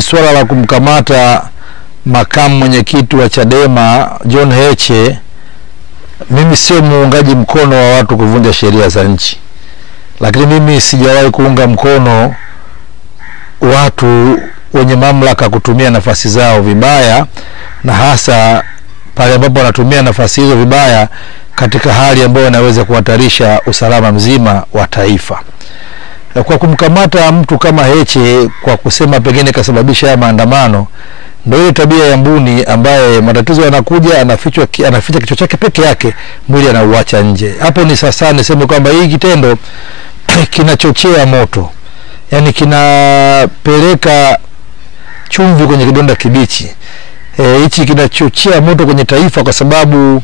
hili swala la kumkamata makamu mwenyekiti wa Chadema John Heche, mimi sio muungaji mkono wa watu kuvunja sheria za nchi, lakini mimi sijawahi kuunga mkono watu wenye mamlaka kutumia nafasi zao vibaya, na hasa pale ambapo wanatumia nafasi hizo vibaya katika hali ambayo inaweza kuhatarisha usalama mzima wa taifa. Kwa kumkamata mtu kama Heche kwa kusema pengine kasababisha maandamano, ndio ile tabia ya mbuni ambaye matatizo yanakuja anaficha kichwa chake peke yake, mwili anauacha nje. Hapo ni sasa niseme kwamba hii kitendo kinachochea moto, yani kinapeleka chumvi kwenye kidonda kibichi. Hichi kinachochea moto kwenye taifa, kwa sababu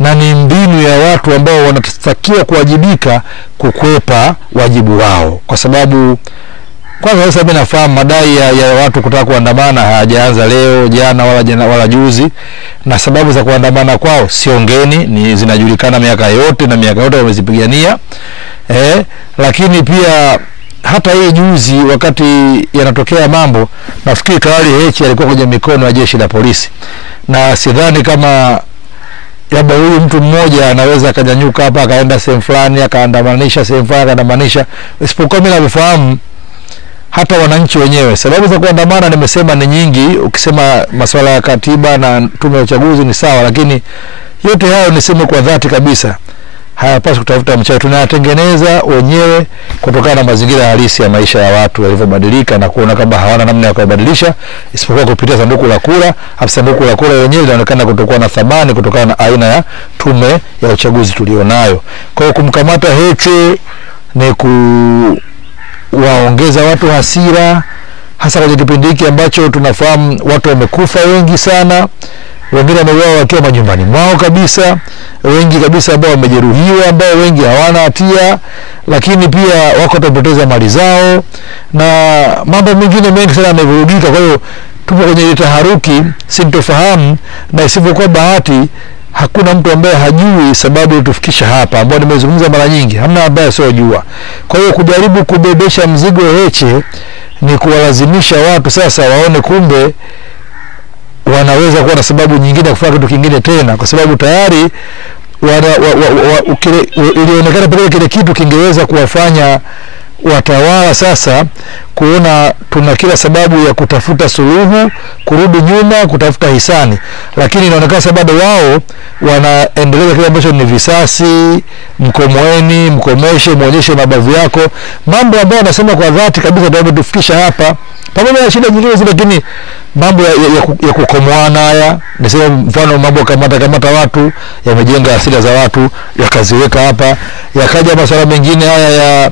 na ni mbinu ya watu ambao wanatakiwa kuwajibika kukwepa wajibu wao. Kwa sababu kwanza sasa mimi nafahamu madai ya watu kutaka kuandamana hayajaanza leo, jana wala juzi, na sababu za kuandamana kwao sio ngeni, ni zinajulikana miaka yote na miaka yote wamezipigania. Lakini pia hata hii juzi wakati yanatokea mambo, nafikiri tayari Heche alikuwa kwenye mikono ya jeshi la polisi, na sidhani kama labda huyu mtu mmoja anaweza akanyanyuka hapa akaenda sehemu fulani akaandamanisha sehemu fulani akaandamanisha, isipokuwa mimi nafahamu hata wananchi wenyewe. Sababu za kuandamana nimesema ni nyingi, ukisema masuala ya katiba na tume ya uchaguzi ni sawa, lakini yote hayo niseme kwa dhati kabisa hayapaswi kutafuta mchawi, tunayatengeneza wenyewe kutokana na mazingira halisi ya maisha ya watu yalivyobadilika, na kuona kama hawana namna ya kubadilisha isipokuwa kupitia sanduku la kura. Hapo sanduku la kura lenyewe linaonekana kutokuwa na thamani kutokana na aina ya tume ya uchaguzi tulionayo. Kwa hiyo kumkamata Heche ni kuwaongeza watu hasira, hasa kwenye kipindi hiki ambacho tunafahamu watu wamekufa wengi sana, wengine wameuawa wakiwa majumbani mwao kabisa, wengi kabisa ambao wamejeruhiwa, ambao wengi hawana hatia, lakini pia wako wamepoteza mali zao na mambo mengine mengi sana yamevurugika. Kwa hiyo tupo kwenye taharuki, sintofahamu, na isivyokuwa bahati hakuna mtu ambaye hajui sababu itufikisha hapa, ambao nimezungumza mara nyingi, hamna ambaye asiyojua. Kwa hiyo kujaribu kubebesha mzigo Heche ni kuwalazimisha watu sasa waone kumbe wanaweza kuwa na sababu nyingine kufanya kitu kingine tena, kwa sababu tayari ilionekana pale kile kitu kingeweza kuwafanya watawala sasa kuona tuna kila sababu ya kutafuta suluhu, kurudi nyuma, kutafuta hisani, lakini inaonekana sababu wao wanaendeleza kile ambacho ni visasi, mkomoeni, mkomeshe, muonyeshe mabavu yako, mambo ambayo wanasema kwa dhati kabisa ndio yametufikisha hapa, pamoja na shida nyingine zile. Lakini mambo ya kukomoana haya, nisema mfano mambo kamata watu yamejenga hasira za watu yakaziweka hapa, yakaja masuala mengine haya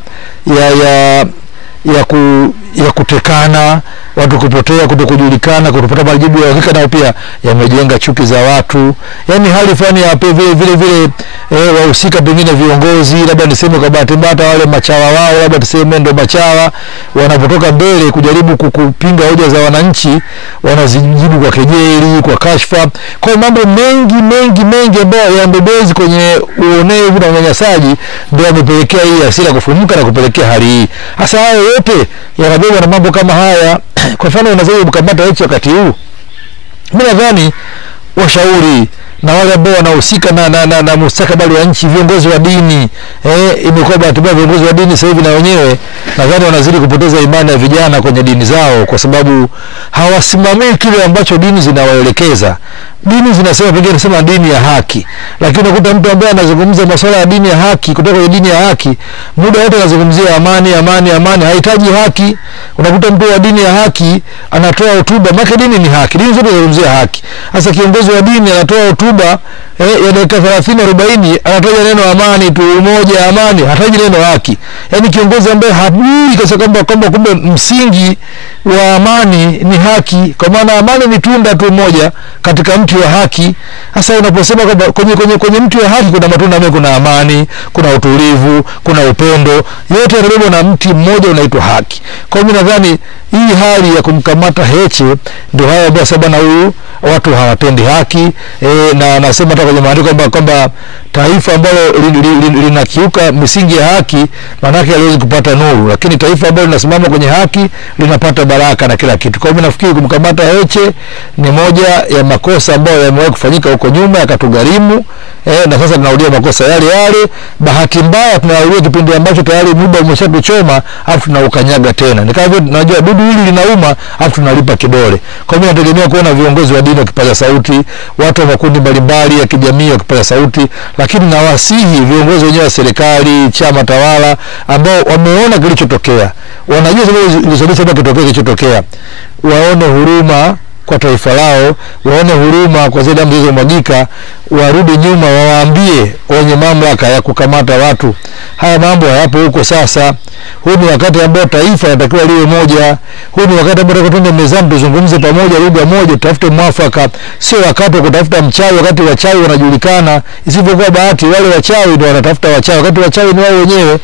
ya kutekana, watu kupotea, kutokujulikana, kutopata majibu ya hakika, nao pia yamejenga chuki za watu. Yani hali fulani ya vile wahusika pengine viongozi, labda niseme kwa bahati mbaya wale machawa wao, labda tuseme ndo machawa wanapotoka mbele kujaribu kupinga hoja za wananchi, wanazijibu kwa kejeli, kwa kashfa. Kwa mambo mengi ambayo yambebezi kwenye uonevu na unyanyasaji ndio yamepelekea hii hasira kufumuka na kupelekea hali hii. Hasa hayo yote yanabebwa na mambo kama haya. Kwa mfano unaweza kumkamata Heche wakati huu, mimi nadhani washauri na wale ambao wanahusika na mustakabali wa nchi, viongozi wa dini, imekuwa bahati mbaya viongozi wa dini sasa hivi na wenyewe nadhani wanazidi kupoteza imani ya vijana kwenye dini zao, kwa sababu hawasimamii kile ambacho dini zinawaelekeza. Dini zinasema pengine nasema dini ya haki, lakini unakuta mtu ambaye anazungumza masuala ya dini ya haki kutoka kwenye dini ya haki, muda wote anazungumzia amani, hahitaji haki. Unakuta mtu wa dini ya haki anatoa hotuba, maana dini ni haki, dini zote zinazungumzia haki. Sasa kiongozi wa dini anatoa hotuba ya dakika 30-40 anataja neno amani tu, umoja, amani, hataji neno haki. Yani kiongozi ambaye hajui kwamba kumbe msingi wa amani ni haki, kwa maana amani ni tunda tu moja katika mti wa haki. Sasa unaposema kwamba kwenye mti wa haki kuna matunda mengi, kuna amani, kuna utulivu, kuna upendo, yote yanabebwa na mti mmoja unaitwa haki. Kwa hiyo nadhani hii hali ya kumkamata Heche ndio haya ambayo sababu na huyu watu hawapendi haki. Na nasema hata kwenye maandiko kwamba taifa ambalo linakiuka misingi ya haki maana yake haliwezi kupata nuru, lakini taifa ambalo linasimama kwenye haki linapata baraka na kila kitu. Kwa hiyo nafikiri kumkamata Heche ni moja ya makosa ambayo yamewahi kufanyika huko nyuma yakatugharimu, na sasa tunarudia makosa yale yale. Bahati mbaya tunarudia kipindi ambacho tayari muda umeshatuchoma, afu tunaukanyaga tena. Ni kama vile tunajua dudu hili linauma, afu tunalipa kidole. Kwa hiyo nategemea kuona viongozi wa dini wakipaza sauti, watu wa makundi mbalimbali ya kijamii wakipaza sauti, lakini nawasihi viongozi wenyewe wa serikali, chama tawala ambao wameona kilichotokea, wanajua sababu kilichotokea, waone huruma kwa taifa lao, waone huruma kwa zile damu zilizomwagika, warudi nyuma, wawaambie wenye mamlaka ya kukamata watu, haya mambo hayapo huko sasa. Huu ni wakati ambao taifa linatakiwa liwe moja. Huu ni wakati ambao tunataka mezani tuzungumze pamoja, lugha moja, tutafute mwafaka. Sio wakati wa kutafuta mchawi, wakati wachawi wanajulikana. Isivyokuwa bahati wale wachawi ndio wanatafuta wachawi, wakati wachawi ni wao wenyewe.